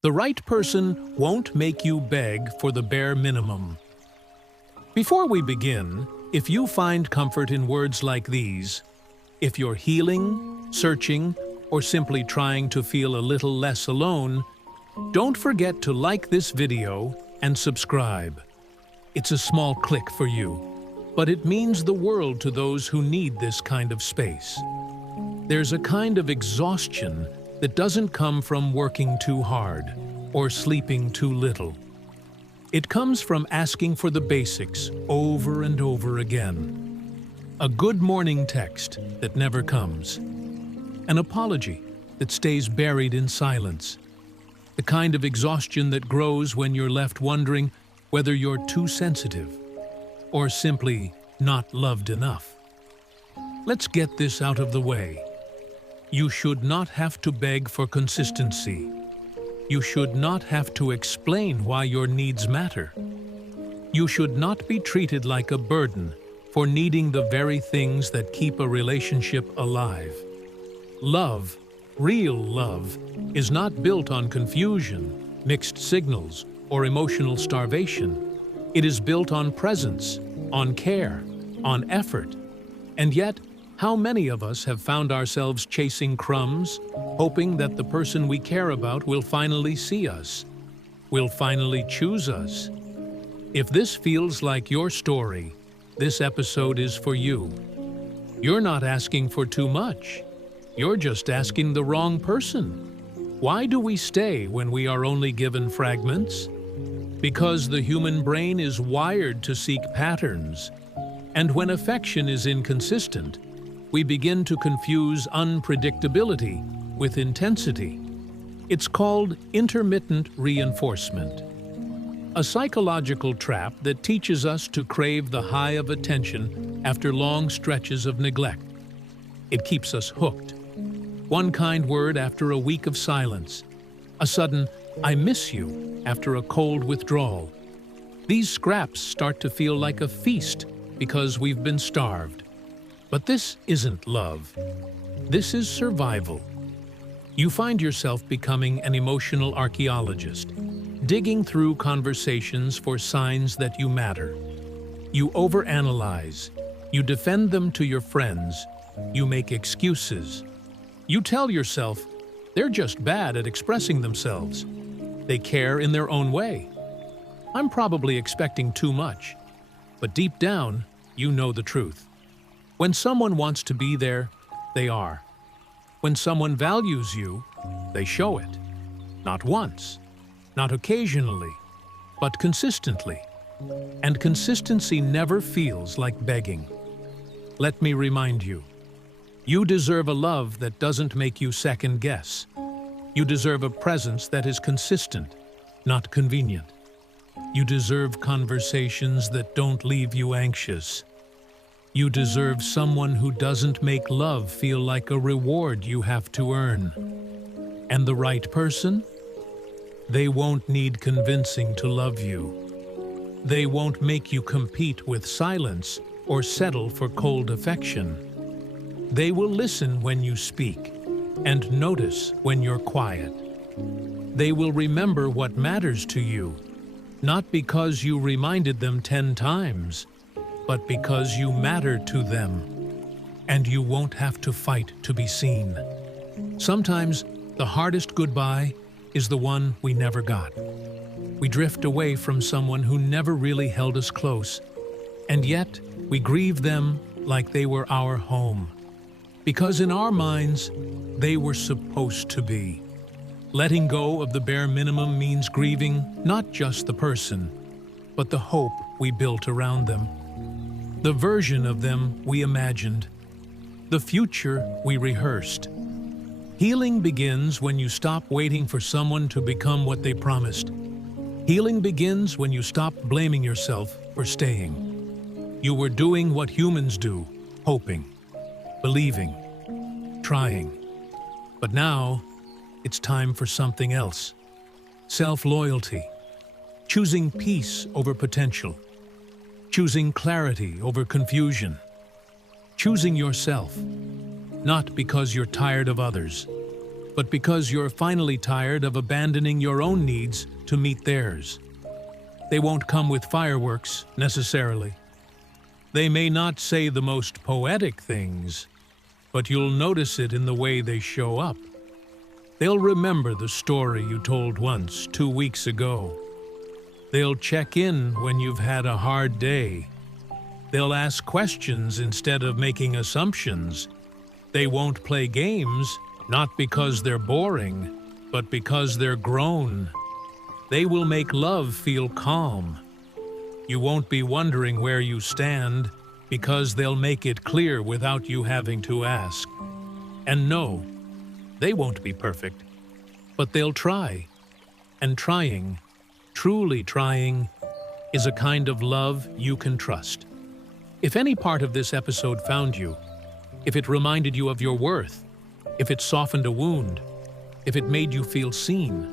The right person won't make you beg for the bare minimum. Before we begin, if you find comfort in words like these, if you're healing, searching, or simply trying to feel a little less alone, don't forget to like this video and subscribe. It's a small click for you, but it means the world to those who need this kind of space. There's a kind of exhaustion that doesn't come from working too hard or sleeping too little. It comes from asking for the basics over and over again. A good morning text that never comes. An apology that stays buried in silence. The kind of exhaustion that grows when you're left wondering whether you're too sensitive or simply not loved enough. Let's get this out of the way. You should not have to beg for consistency. You should not have to explain why your needs matter. You should not be treated like a burden for needing the very things that keep a relationship alive. Love, real love, is not built on confusion, mixed signals, or emotional starvation. It is built on presence, on care, on effort. And yet, how many of us have found ourselves chasing crumbs, hoping that the person we care about will finally see us, will finally choose us? If this feels like your story, this episode is for you. You're not asking for too much. You're just asking the wrong person. Why do we stay when we are only given fragments? Because the human brain is wired to seek patterns. And when affection is inconsistent, we begin to confuse unpredictability with intensity. It's called intermittent reinforcement, a psychological trap that teaches us to crave the high of attention after long stretches of neglect. It keeps us hooked. One kind word after a week of silence, a sudden "I miss you" after a cold withdrawal. These scraps start to feel like a feast because we've been starved. But this isn't love. This is survival. You find yourself becoming an emotional archaeologist, digging through conversations for signs that you matter. You overanalyze. You defend them to your friends. You make excuses. You tell yourself, they're just bad at expressing themselves. They care in their own way. I'm probably expecting too much. But deep down, you know the truth. When someone wants to be there, they are. When someone values you, they show it. Not once, not occasionally, but consistently. And consistency never feels like begging. Let me remind you, you deserve a love that doesn't make you second guess. You deserve a presence that is consistent, not convenient. You deserve conversations that don't leave you anxious. You deserve someone who doesn't make love feel like a reward you have to earn. And the right person? They won't need convincing to love you. They won't make you compete with silence or settle for cold affection. They will listen when you speak and notice when you're quiet. They will remember what matters to you, not because you reminded them 10 times, but because you matter to them, and you won't have to fight to be seen. Sometimes, the hardest goodbye is the one we never got. We drift away from someone who never really held us close, and yet we grieve them like they were our home. Because in our minds, they were supposed to be. Letting go of the bare minimum means grieving not just the person, but the hope we built around them. The version of them we imagined, the future we rehearsed. Healing begins when you stop waiting for someone to become what they promised. Healing begins when you stop blaming yourself for staying. You were doing what humans do, hoping, believing, trying. But now, it's time for something else. Self-loyalty, choosing peace over potential. Choosing clarity over confusion. Choosing yourself, not because you're tired of others, but because you're finally tired of abandoning your own needs to meet theirs. They won't come with fireworks, necessarily. They may not say the most poetic things, but you'll notice it in the way they show up. They'll remember the story you told once 2 weeks ago. They'll check in when you've had a hard day. They'll ask questions instead of making assumptions. They won't play games, not because they're boring, but because they're grown. They will make love feel calm. You won't be wondering where you stand, because they'll make it clear without you having to ask. And no, they won't be perfect, but they'll try. And trying, truly trying, is a kind of love you can trust. If any part of this episode found you, if it reminded you of your worth, if it softened a wound, if it made you feel seen,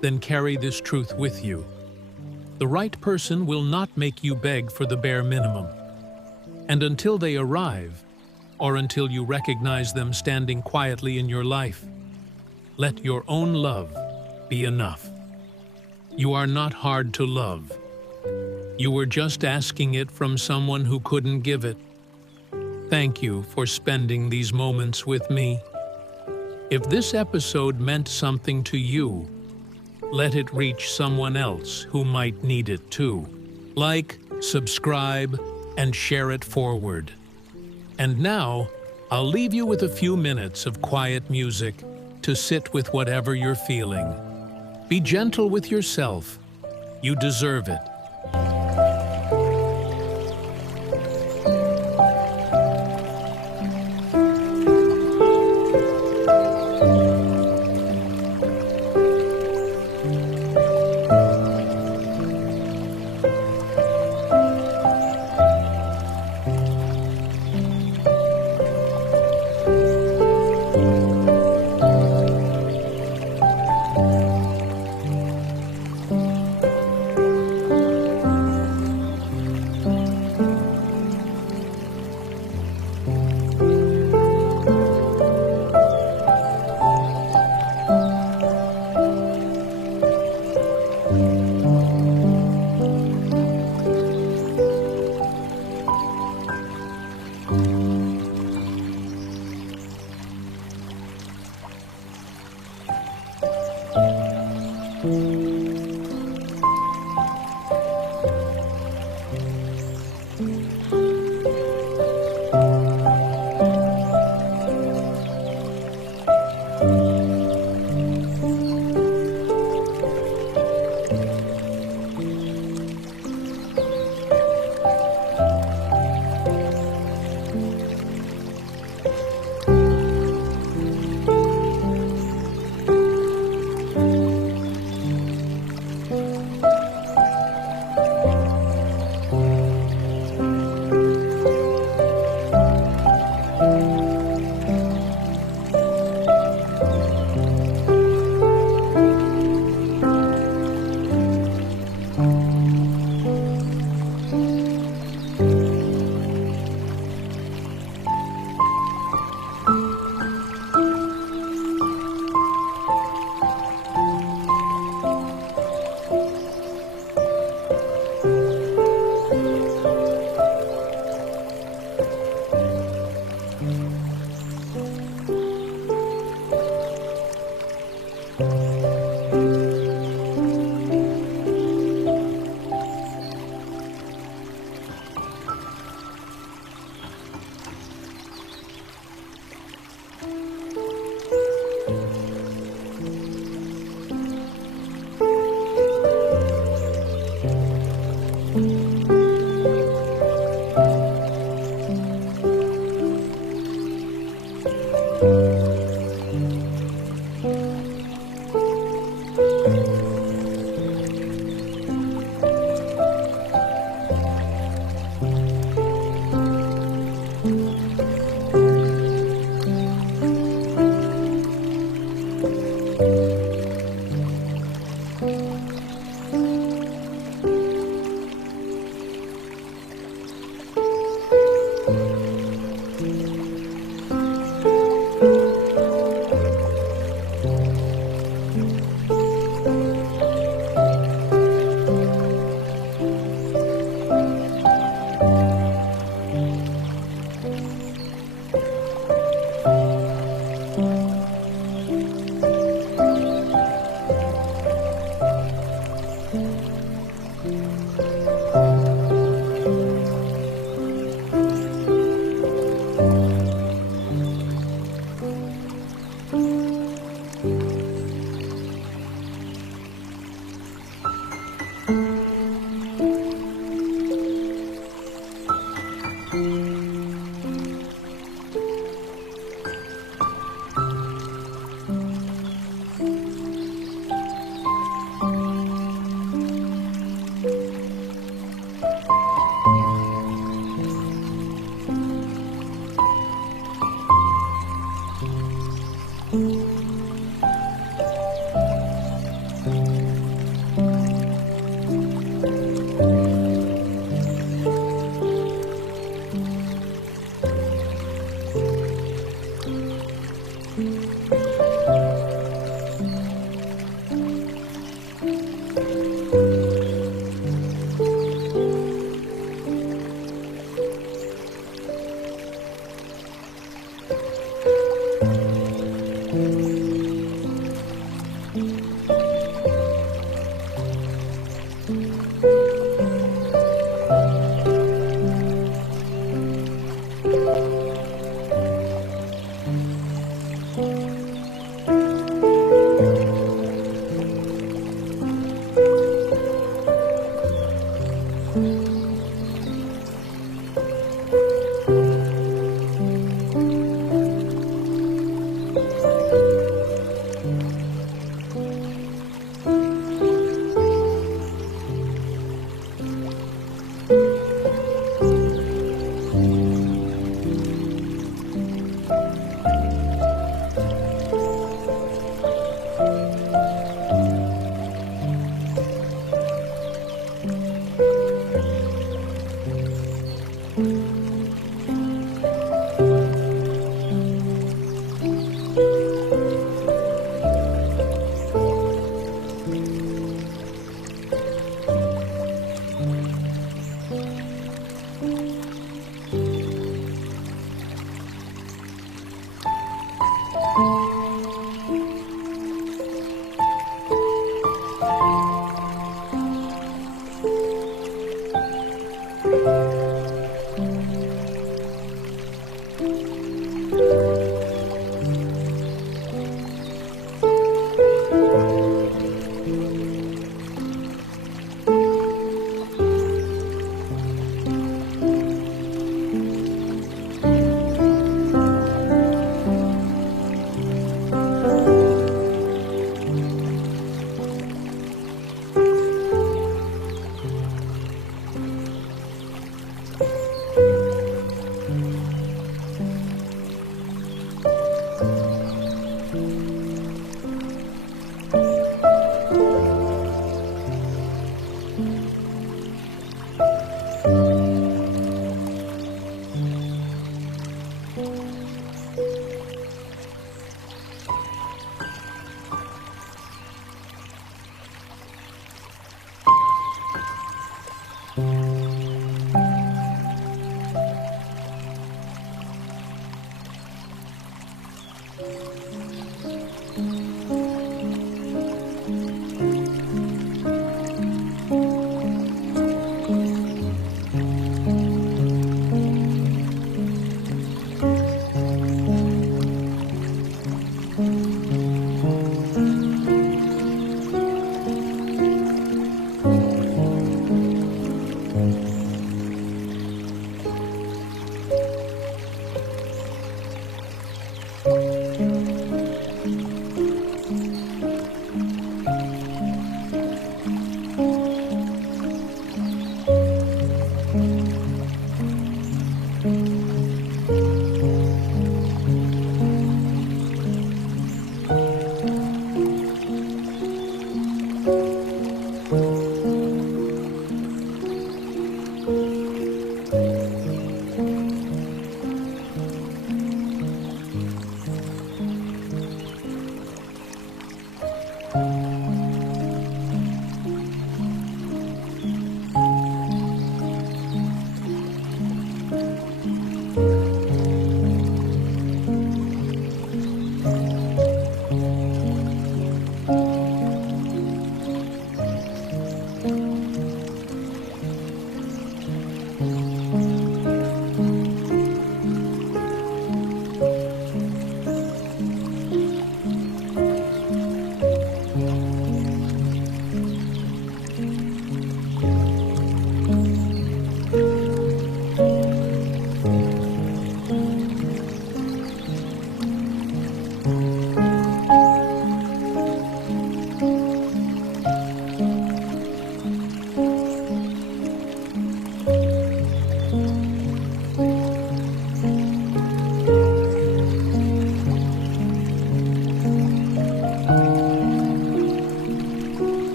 then carry this truth with you. The right person will not make you beg for the bare minimum. And until they arrive, or until you recognize them standing quietly in your life, let your own love be enough. You are not hard to love. You were just asking it from someone who couldn't give it. Thank you for spending these moments with me. If this episode meant something to you, let it reach someone else who might need it too. Like, subscribe, and share it forward. And now, I'll leave you with a few minutes of quiet music to sit with whatever you're feeling. Be gentle with yourself. You deserve it.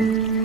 you.